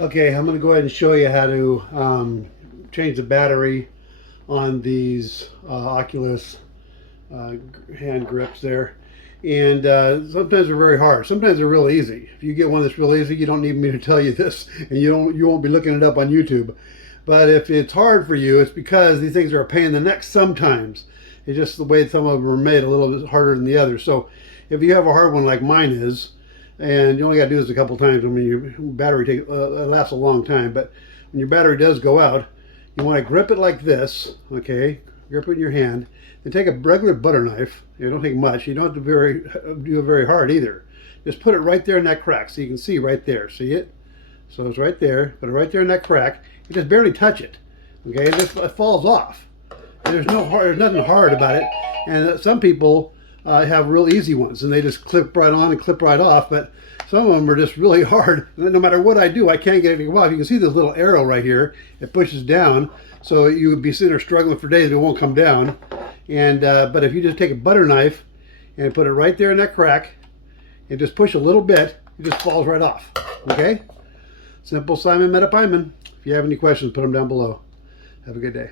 Okay, I'm going to go ahead and show you how to change the battery on these Oculus hand grips there. And sometimes they're very hard. Sometimes they're real easy. If you get one that's real easy, you don't need me to tell you this, and you won't be looking it up on YouTube. But if it's hard for you, it's because these things are a pain in the neck sometimes. It's just the way some of them are made, a little bit harder than the others. So if you have a hard one like mine is, and you only got to do this a couple times. I mean, your battery lasts a long time, but when your battery does go out, you want to grip it like this, okay? Grip it in your hand, and take a regular butter knife. You don't take much. You don't have to do it very hard either. Just put it right there in that crack, so you can see right there. See it? So it's right there. Put it right there in that crack. You just barely touch it, okay? It falls off. There's nothing hard about it. And some people have real easy ones, and they just clip right on and clip right off, but some of them are just really hard. No matter what I do, I can't get it to go off. You can see this little arrow right here. It pushes down, so you would be sitting there struggling for days, it won't come down. And but if you just take a butter knife and put it right there in that crack and just push a little bit, it just falls right off, okay? Simple Simon Metapyman. If you have any questions, put them down below. Have a good day.